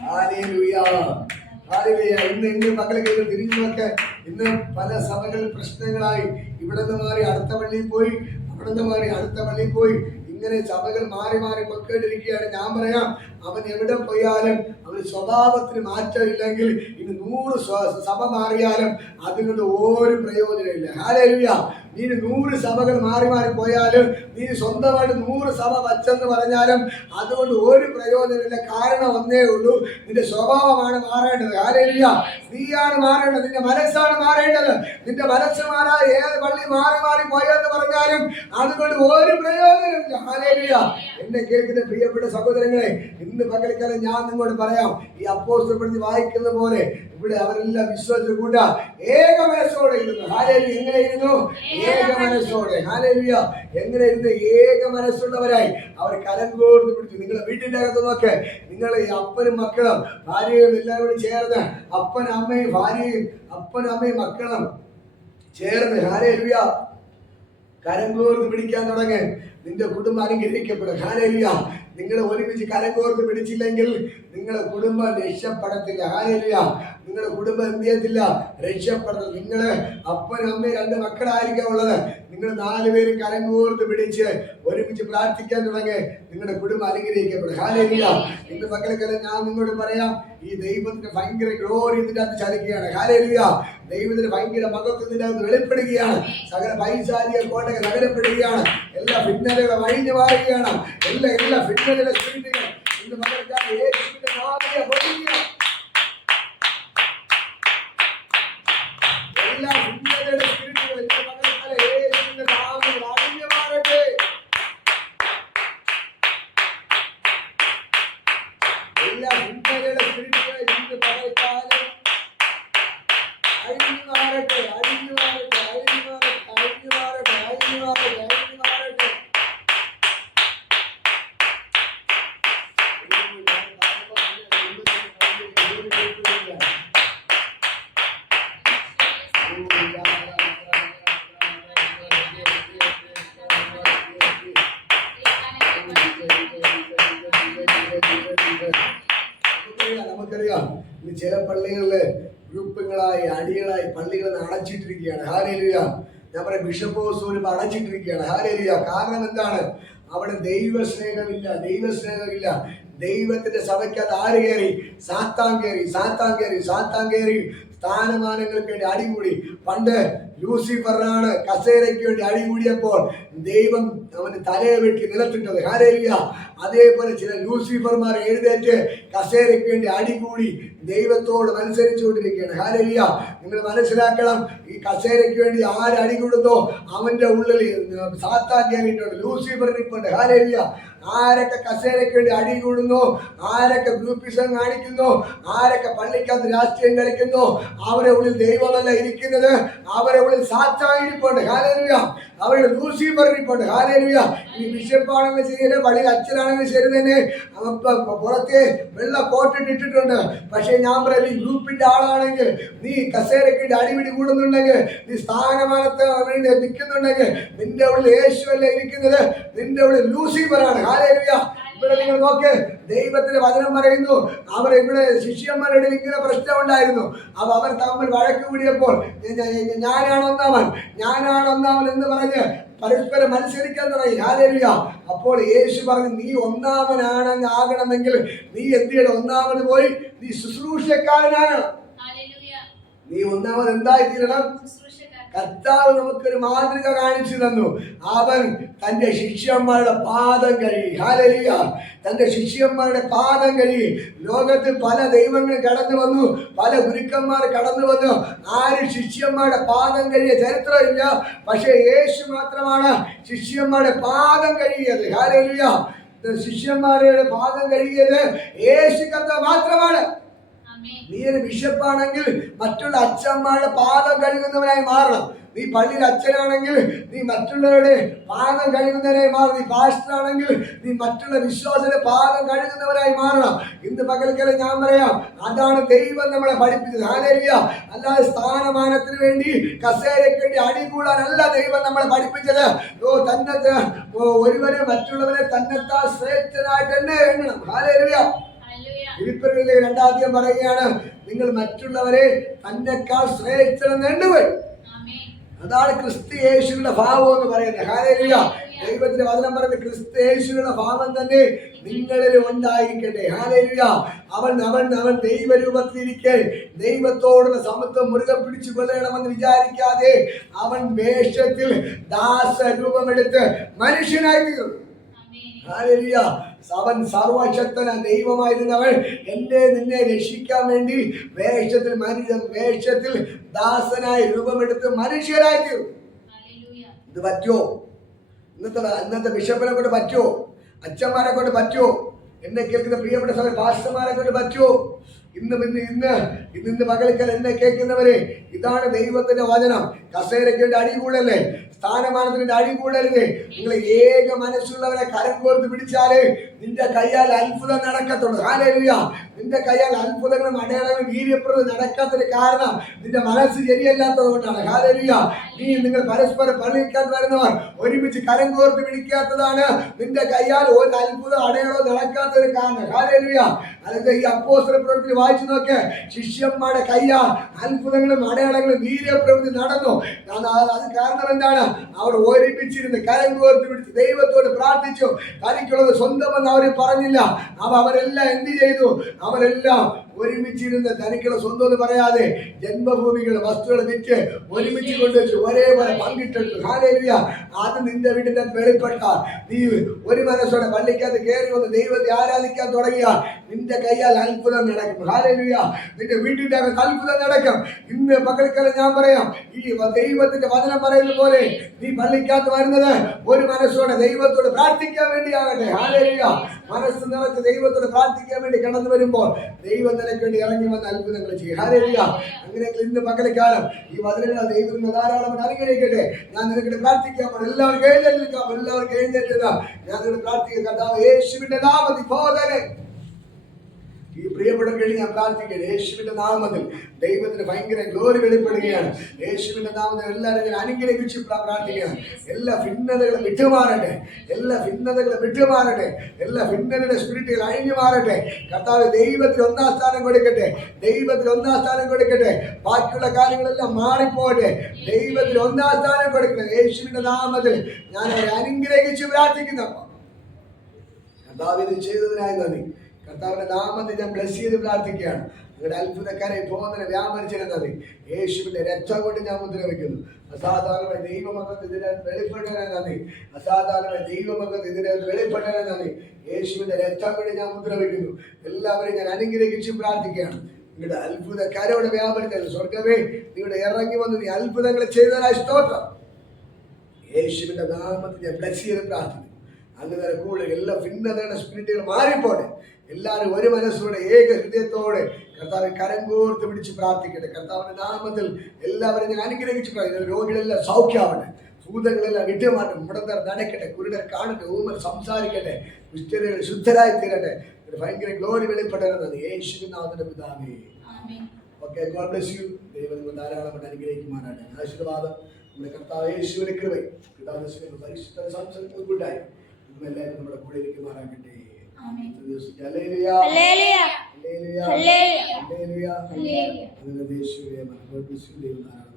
ഹല്ലേലൂയ. ഹല്ലേലൂയ. ഇന്ന് മക്കളൊക്കെ തിരിഞ്ഞു നോക്കെ, ഇന്ന് പല സഭകൾ പ്രശ്നങ്ങളായി, ഇവിടെ നിന്ന് മാറി അടുത്ത പള്ളിയിൽ പോയി, അവിടെ നിന്ന് മാറി അടുത്ത പള്ളിയിൽ പോയി, ഇങ്ങനെ സഭകൾ മാറി പൊക്കേണ്ടിരിക്കുകയാണ്. ഞാൻ പറയാം, അവൻ എവിടെ പോയാലും അവന് സ്വഭാവത്തിന് മാറ്റമില്ലെങ്കിൽ ഇനി 100 സഭ മാറിയാലും അതുകൊണ്ട് ഒരു പ്രയോജനമില്ല. ഹല്ലേലൂയ. നീ 100 സഭകൾ മാറി പോയാലും, നീ സ്വന്തമായിട്ട് 100 സഭ വച്ചെന്ന് പറഞ്ഞാലും അതുകൊണ്ട് ഒരു പ്രയോജനമില്ല. കാരണം ഒന്നേ ഉള്ളൂ, നിന്റെ സ്വഭാവമാണ് മാറേണ്ടത്. ഹല്ലേലൂയ. നീയാണ് മാറേണ്ടത്, നിന്റെ മനസ്സാണ് മാറേണ്ടത്. നിന്റെ മനസ്സ് മാറാ ഏത് പള്ളി മാറി പോയെന്ന് പറഞ്ഞാലും അതുകൊണ്ട് ഒരു പ്രയോജനമില്ല. ഹല്ലേലൂയ. എന്നെ കേൾക്കുന്ന പ്രിയപ്പെട്ട സഹോദരങ്ങളെ, ഇന്ന് പകൽക്കാലം ഞാൻ നിങ്ങളോട് പറയാം, ഈ അപ്പോസ്തലപ്രവൃത്തി വായിക്കുന്ന പോലെ ഇവിടെ അവരെല്ലാം വിശ്വസിച്ച് കൂട്ട ഏക മനസ്സോടെ ഇരുന്നു. ഹല്ലേലൂയ. എങ്ങനെ ഇരുന്നു? ഏക മനസ്സോടെ. ഹല്ലേലൂയ. എങ്ങനെ ഇരുന്ന്? ഏക മനസ്സുള്ളവരായി അവർ കരം കോർത്ത് പിടിച്ചു. നിങ്ങളെ വീട്ടിന്റെ അകത്ത് നോക്ക്, നിങ്ങൾ ഈ അപ്പനും മക്കളും ഭാര്യയും എല്ലാവരും ചേർന്ന്, അപ്പനും അമ്മയും ഭാര്യയും അപ്പനും അമ്മയും മക്കളും ചേർന്ന് ഹല്ലേലൂയ കരം കോർത്ത് പിടിക്കാൻ തുടങ്ങി. നിന്റെ കുടുംബം അനുഗ്രഹിക്കപ്പെടും. ഹല്ലേലൂയ. നിങ്ങൾ ഒരുമിച്ച് കരം കോർത്ത് പിടിച്ചില്ലെങ്കിൽ നിങ്ങളുടെ കുടുംബം രക്ഷപ്പെടത്തില്ല. ഹല്ലേലൂയ. നിങ്ങളുടെ കുടുംബം എന്ത് ചെയ്യത്തില്ല? രക്ഷപ്പെടത്തില്ല. നിങ്ങള് അപ്പനും അമ്മയും 2 മക്കളായിരിക്കാം ഉള്ളത്. നിങ്ങൾ 4 പേരും കരം കോർത്ത് പിടിച്ച് ഒരുമിച്ച് പ്രാർത്ഥിക്കാൻ തുടങ്ങി, നിങ്ങളുടെ കുടുംബം അനുഗ്രഹിക്കപ്പെടും. ഹല്ലേലൂയ. ഇന്ന് മക്കളെ ഞാൻ നിങ്ങളോട് പറയാം, ഈ ദൈവത്തിന്റെ ഭയങ്കര ഗ്ലോറി ഇതിന്റെ അകത്ത് ചലിക്കുകയാണ്. ഹല്ലേലൂയ. ദൈവത്തിന്റെ ഭയങ്കര മഹത്വം ഇതിന്റെ അകത്ത് വെളിപ്പെടുകയാണ്. സകല പൈശാചിക കോട്ടകൾ നഗരപ്പെടുകയാണ്. എല്ലാ ഭിന്നതകളും അഴിഞ്ഞു മാറുകയാണ്. എല്ലാ ഭിന്നതയുടെ സ്പിരിറ്റുകൾ ഇന്ന് മകൾക്കാണ് യേശുവിന്റെ നാമത്തിൽ പൊടിക്കുക. എല്ലാ ഭിന്നതയുടെ സ്പിരിറ്റുകൾ ഇന്ന് മകൾക്കാണ് യേശുവിന്റെ നാമത്തിൽ അഴിഞ്ഞു മാറട്ടെ. എല്ലാ ഭിന്നതയുടെ സ്പിരിറ്റുകൾ ഇന്ന് മകൾക്കാണ് അഴിഞ്ഞു മാറട്ടെ. നമുക്കറിയാം, ഇന്ന് ചില പള്ളികളില് ഗ്രൂപ്പുകളായി അടികളായി പള്ളികൾ അടച്ചിട്ടിരിക്കുകയാണ്. ഹല്ലേലൂയ. ഞാൻ പറയാം, ബിഷപ്പ് ഹൗസ് അടച്ചിട്ടിരിക്കുകയാണ്. ഹല്ലേലൂയ. കാരണം എന്താണ്? അവിടെ ദൈവസ്നേഹമില്ല. ദൈവത്തിന്റെ സഭയ്ക്കകത്ത് ആര് കയറി? സാത്താൻ കയറി സ്ഥാനമാനങ്ങൾക്ക് വേണ്ടി അടികൂടി. പണ്ട് ലൂസിഫറിനാണ് കസേരയ്ക്ക് വേണ്ടി അടികൂടിയപ്പോൾ ദൈവം അവന് തലയെ വെട്ടി നിലത്തിട്ടത്. ഹല്ലേലൂയ. അതേപോലെ ചില ലൂസിഫർമാർ എഴുന്നേറ്റ് കസേരയ്ക്ക് വേണ്ടി അടികൂടി ദൈവത്തോട് മത്സരിച്ചുകൊണ്ടിരിക്കുകയാണ്. ഹല്ലേലൂയ. നിങ്ങൾ മനസ്സിലാക്കണം, ഈ കസേരയ്ക്ക് വേണ്ടി ആര് അടികൂടുന്നോ അവന്റെ ഉള്ളിൽ സാത്താൻ കയറിയിട്ടുണ്ട്, ലൂസിഫറിനിപ്പുണ്ട്. ഹല്ലേലൂയ. ആരൊക്കെ കസേരയ്ക്ക് വേണ്ടി അടികൂടുന്നു, ആരൊക്കെ ഗ്രൂപ്പിസം കാണിക്കുന്നു, ആരൊക്കെ പള്ളിക്കകത്ത് രാഷ്ട്രീയം കളിക്കുന്നു, അവരെ ഉള്ളിൽ ദൈവമല്ല ഇരിക്കുന്നത്, അവരെ ഉള്ളിൽ സാത്താൻ ഇരിപ്പുണ്ട്. ഹല്ലേലൂയ. അവരുടെ ലൂസിഫർ ഇരിപ്പുണ്ട്. ഹല്ലേലൂയ. ഈ ബിഷപ്പാണെങ്കിൽ ശരി, പള്ളിയിൽ അച്ഛനാണെങ്കിൽ ശരി തന്നെ, പുറത്തെ വെള്ള കോട്ടിട്ടിട്ടുണ്ട്. പക്ഷെ ഞാൻ പറയും, ഈ ഗ്രൂപ്പിന്റെ ആളാണെങ്കിൽ നീ കസേരയ്ക്ക് അടിപിടി കൂടുന്നുണ്ടെങ്കിൽ, നീ സ്ഥാനമാനത്ത് വേണ്ടി നിൽക്കുന്നുണ്ടെങ്കിൽ, നിന്റെ ഉള്ളിൽ യേശുവല്ല ഇരിക്കുന്നത്, നിന്റെ ഉള്ളിൽ ലൂസിഫറാണ്. ഹല്ലേലൂയ. ഇവിടെ നിങ്ങൾ നോക്ക്, ദൈവത്തിന്റെ വചനം പറയുന്നു, അവർ ഇവിടെ ശിഷ്യന്മാരുടെ ഇങ്ങനെ പ്രശ്നം ഉണ്ടായിരുന്നു. അപ്പൊ അവർ തമ്മിൽ വഴക്ക് കൂടിയപ്പോൾ ഞാനാണ് ഒന്നാമൻ എന്ന് പറഞ്ഞ് പരസ്പരം മത്സരിക്കാൻ തുടങ്ങി. ഹല്ലേലൂയ. അപ്പോൾ യേശു പറഞ്ഞു, നീ ഒന്നാമനാകണമെങ്കിൽ നീ എന്ത് ചെയ്യണം? ഒന്നാമത് പോയി നീ ശുശ്രൂഷക്കാരനാകണം. നീ ഒന്നാമത് എന്തായി തീരണം? കർത്താവ് നമുക്കൊരു മാതൃക കാണിച്ചു തന്നു. അവൻ തന്റെ ശിഷ്യന്മാരുടെ പാദം കഴുകി. ഹല്ലേലൂയ. തന്റെ ശിഷ്യന്മാരുടെ പാദം കഴുകി. ലോകത്ത് പല ദൈവങ്ങൾ കടന്നു വന്നു, പല ഗുരുക്കന്മാർ കടന്നു വന്നു. ആരും ശിഷ്യന്മാരുടെ പാദം കഴിയ ചരിത്രമില്ല. പക്ഷെ യേശു മാത്രമാണ് ശിഷ്യന്മാരുടെ പാദം കഴുകിയത്. ഹല്ലേലൂയ. ശിഷ്യന്മാരുടെ പാദം കഴുകിയത് യേശു കർത്താവ് മാത്രമാണ്. നീ ഒരു ബിഷപ്പാണെങ്കിൽ മറ്റുള്ള അച്ഛന്മാരുടെ പാദം കഴുകുന്നവനായി മാറണം. നീ പള്ളിയിൽ അച്ഛനാണെങ്കിൽ നീ മറ്റുള്ളവരുടെ പാദം കഴുകുന്നവരായി മാറണം. നീ പാസ്റ്ററാണെങ്കിൽ നീ മറ്റുള്ള വിശ്വാസിയുടെ പാദം കഴുകുന്നവരായി മാറണം. ഇന്ന് പകൽക്കാലം ഞാൻ പറയാം, അതാണ് ദൈവം നമ്മളെ പഠിപ്പിച്ചത്. ഹല്ലേലൂയ. അല്ലാതെ സ്ഥാനമാനത്തിന് വേണ്ടി കസേരയ്ക്ക് വേണ്ടി അടികൂടാനല്ല ദൈവം നമ്മളെ പഠിപ്പിച്ചത്. ഒരുവരെ മറ്റുള്ളവരെ തന്നെത്താൻ ശ്രേഷ്ഠനായിട്ട് തന്നെ എണ്ണണം. ഹല്ലേലൂയ. ഫിലിപ്പിയർക്കാരുടെ 2 പറയുകയാണ്, നിങ്ങൾ മറ്റുള്ളവരെ തന്നെക്കാൾ ശ്രേഷ്ഠനെന്ന് എണ്ണുവൻ. അതാണ് ക്രിസ്തു യേശുവിന്റെ ഭാവം എന്ന് പറയുന്നത്. ഹല്ലേലൂയ. ദൈവത്തിന്റെ വചനം പറയുന്നത് ക്രിസ്തു യേശുവിന്റെ ഭാവം തന്നെ നിങ്ങളിൽ ഉണ്ടായിരിക്കട്ടെ. ഹല്ലേലൂയ. അവൻ ദൈവരൂപത്തിലിരിക്കെ ദൈവത്തോടുള്ള സമത്വം മുറുകെ പിടിച്ചു കൊള്ളണമെന്ന് വിചാരിക്കാതെ അവൻ വേഷത്തിൽ ദാസരൂപമെടുത്ത് മനുഷ്യനായി തീർന്നു. ഹല്ലേലൂയ. അവൻ സർവശക്തന ദൈവമായിരുന്നവൻ നിന്നെ രക്ഷിക്കാൻ വേണ്ടി വേഷത്തിൽ ദാസനായി രൂപമെടുത്ത് മനുഷ്യരായി തീർന്നു. ഇത് പറ്റുമോ? ഇന്നത്തെ ബിഷപ്പിനെ കൊണ്ട് പറ്റുമോ? അച്ഛന്മാരെ കൊണ്ട് പറ്റുമോ? എന്നെ കേൾക്കുന്ന പ്രിയപ്പെട്ട പാസ്റ്റർമാരെ കൊണ്ട് പറ്റുമോ? ഇന്ന് പകൽക്കൽ എന്നെ കേൾക്കുന്നവരെ, ഇതാണ് ദൈവത്തിന്റെ വചനം. കസേരയ്ക്ക് വേണ്ടി അടികൂടല്ലേ, സ്ഥാനമാനത്തിന്റെ അടികൂടരുത്. നിങ്ങൾ ഏക മനസ്സുള്ളവരെ കരം കോർത്ത് പിടിച്ചാല് നിന്റെ കയ്യാൽ അത്ഭുതം നടക്കത്തുള്ളൂ. ഹല്ലേലൂയ. നിന്റെ കയ്യാൽ അത്ഭുതങ്ങളും അടയാളങ്ങളും വീര്യപ്രദം നടക്കാത്തതിന് കാരണം നിന്റെ മനസ്സ് ശരിയല്ലാത്തത് കൊണ്ടാണ്. ഹല്ലേലൂയ. നിങ്ങൾ പരസ്പരം പള്ളിക്കാൻ വരുന്നവർ ഒരുമിച്ച് കരം കോർത്ത് പിടിക്കാത്തതാണ് നിന്റെ കയ്യാൽ ഒരു അത്ഭുതം അടയാളവും നടക്കാത്തതിന് കാരണം. ഹല്ലേലൂയ. അതായത് ഈ അപ്പോസ്തല പ്രവൃത്തി വായിച്ചു നോക്ക്, ശിഷ്യന്മാരുടെ കയ്യാൽ അത്ഭുതങ്ങളും അടയാളങ്ങളും വീര്യപ്രവൃത്തി നടന്നു. അത് കാരണം എന്താണ്? അവർ ഒരുമിച്ചിരുന്ന് കരം കോർത്ത് പിടിച്ച് ദൈവത്തോട് പ്രാർത്ഥിച്ചു. തനിക്കുള്ളത് സ്വന്തമെന്ന് അവർ പറഞ്ഞില്ല. അവരെല്ലാം എന്ത് ചെയ്തു? അവരെല്ലാം ഒരുമിച്ചിരുന്ന് തനിക്കുള്ള സ്വന്തം എന്ന് പറയാതെ ജന്മഭൂമികൾ വസ്തുക്കൾ വിറ്റ് ഒരുമിച്ച് കൊണ്ടുവച്ചു, ഒരേപോലെ പങ്കിട്ടെടുത്തു. ഹല്ലേലൂയ. അത് നിന്റെ വീടിന്റെ വെളിപ്പെട്ടാൽ നീ ഒരു മനസ്സോടെ പള്ളിക്കകത്ത് കയറി വന്ന് ദൈവത്തെ ആരാധിക്കാൻ തുടങ്ങിയാൽ നിന്റെ കയ്യാൽ അത്ഭുതം നടക്കും. ഹല്ലേലൂയ. നിന്റെ വീട്ടിന്റെ അകത്ത് അത്ഭുതം നടക്കും. ഇന്ന് പകൽക്കാലം ഞാൻ പറയാം, ഈ ദൈവത്തിന്റെ വചനം പറയുന്ന പോലെ നീ പള്ളിക്കകത്ത് വരുന്നത് ഒരു മനസ്സോടെ ദൈവത്തോട് പ്രാർത്ഥിക്കാൻ വേണ്ടിയാകട്ടെ. ഹല്ലേലൂയ. മനസ്സ് നിറച്ച് ദൈവത്തോട് പ്രാർത്ഥിക്കാൻ വേണ്ടി കടന്നു വരുമ്പോൾ ദൈവം നിനക്ക് വേണ്ടി ഇറങ്ങി വന്ന് അത്ഭുതങ്ങൾ ചെയ്യും. ഹല്ലേലൂയ. അങ്ങനെയെങ്കിൽ ഇന്ന് പകൽക്കാലം ഈ വചനങ്ങൾ ദൈവത്തിന് ധാരാളം അനുഗ്രഹിക്കട്ടെ. ഞാൻ നിനക്ക് പ്രാർത്ഥിക്കാൻ എല്ലാവർക്കും എഴുന്നേൽക്കാം. എല്ലാവർക്കും എഴുന്നേറ്റതാ ഞാൻ നിനക്ക് പ്രാർത്ഥിക്കുക. കർത്താവ് യേശുവിന്റെ നാമത്തിൽ ബോധനെ ഈ പ്രിയപ്പെട്ടവർക്ക് വേണ്ടി ഞാൻ പ്രാർത്ഥിക്കട്ടെ. യേശുവിന്റെ നാമത്തിൽ ദൈവത്തിന് ഭയങ്കര ഗ്ലോറി വെളിപ്പെടുകയാണ്. യേശുവിന്റെ നാമത്തിൽ എല്ലാവരും ഞാൻ അനുഗ്രഹിച്ച് പ്രാർത്ഥിക്കുകയാണ്. എല്ലാ ഭിന്നതകളും വിട്ടുമാറട്ടെ. എല്ലാ ഭിന്നതയുടെ സ്പിരിറ്റുകൾ അഴിഞ്ഞു മാറട്ടെ. കർത്താവ് ദൈവത്തിൽ 1-ാം സ്ഥാനം കൊടുക്കട്ടെ. ബാക്കിയുള്ള കാര്യങ്ങളെല്ലാം മാറിപ്പോട്ടെ. ദൈവത്തിൽ 1-ാം സ്ഥാനം കൊടുക്കട്ടെ. യേശുവിന്റെ നാമത്തിൽ ഞാൻ അവരെ അനുഗ്രഹിച്ച് പ്രാർത്ഥിക്കുന്നു. കർത്താവ് ഇത് ചെയ്തതിനായി നന്ദി. കർത്താവിന്റെ നാമത്തിൽ ഞാൻ ബ്ലസ് ചെയ്ത് പ്രാർത്ഥിക്കുകയാണ്. നിങ്ങളുടെ അത്ഭുതക്കാരെ പോകുന്നതിനെ വ്യാപരിച്ചിരുന്നത് യേശുവിന്റെ രക്തം കൊണ്ട് ഞാൻ മുദ്ര വയ്ക്കുന്നു. അസാധാരണമായ ദൈവമക്കത്ത് ഇതിനകത്ത് വെളിപ്പെട്ടതിനെ നന്ദി. അസാധാരണമായ ദൈവമക്കത്ത് ഇതിനകത്ത് വെളിപ്പെട്ടതിനെ നന്ദി. യേശുവിന്റെ രക്തം കൊണ്ട് ഞാൻ മുദ്ര വയ്ക്കുന്നു. എല്ലാവരെയും ഞാൻ അനുഗ്രഹിച്ച് പ്രാർത്ഥിക്കുകയാണ്. നിങ്ങളുടെ അത്ഭുതക്കാരോട് വ്യാപരിച്ചത് സ്വർഗമേ, നിങ്ങളുടെ ഇറങ്ങി വന്ന് നീ അത്ഭുതങ്ങൾ ചെയ്തതിനായി സ്തോത്രം. യേശുവിന്റെ നാമത്തിൽ ഞാൻ ബ്ലസ് ചെയ്ത് പ്രാർത്ഥിക്കുന്നു. അങ്ങനെ കൂടുതൽ എല്ലാ ഭിന്നതയുടെ സ്പിരിറ്റുകൾ മാറിപ്പോടെ. എല്ലാവരും ഒരു മനസ്സോടെ ഏക ഹൃദയത്തോടെ കർത്താവെ കരം കോർത്ത് പിടിച്ച് പ്രാർത്ഥിക്കട്ടെ. കർത്താവിന്റെ നാമത്തിൽ എല്ലാവരും ഞാൻ അനുഗ്രഹിച്ച് പ്രാർത്ഥിക്കുന്നു. രോഗികളെല്ലാം സൗഖ്യമാവട്ടെ, ഭൂതങ്ങളെല്ലാം വിട്ടുമാറട്ടെ, മുടന്തർ നടക്കട്ടെ, കുരുടർ കാണട്ടെ, ഊമർ സംസാരിക്കട്ടെ, ക്രിസ്ത്യനുകൾ ശുദ്ധരായി തീരട്ടെ. ഭയങ്കര ഗ്ലോറി വെളിപ്പെടരുന്നത് യേശുവിൻ നാമത്തിന്റെ പിതാവേ. Okay, God bless you. ദൈവം നിങ്ങൾ ധാരാളമായിട്ട് അനുഗ്രഹിക്കുമാറാട്ടെ. ആശീർവാദം നമ്മുടെ കർത്താവ് യേശുവിന്റെ കൃപയും പിതാവിന്റെ പരിശുദ്ധ സംസർഗവും കൂട്ടായി എല്ലാവരും നമ്മുടെ കൂടെ ഇരിക്കുമാറാകട്ടെ. ഹല്ലേലൂയ, ഹല്ലേലൂയ, ഹല്ലേലൂയ, ഹല്ലേലൂയ. യേശുവേ, ദൈവം ധാരാളം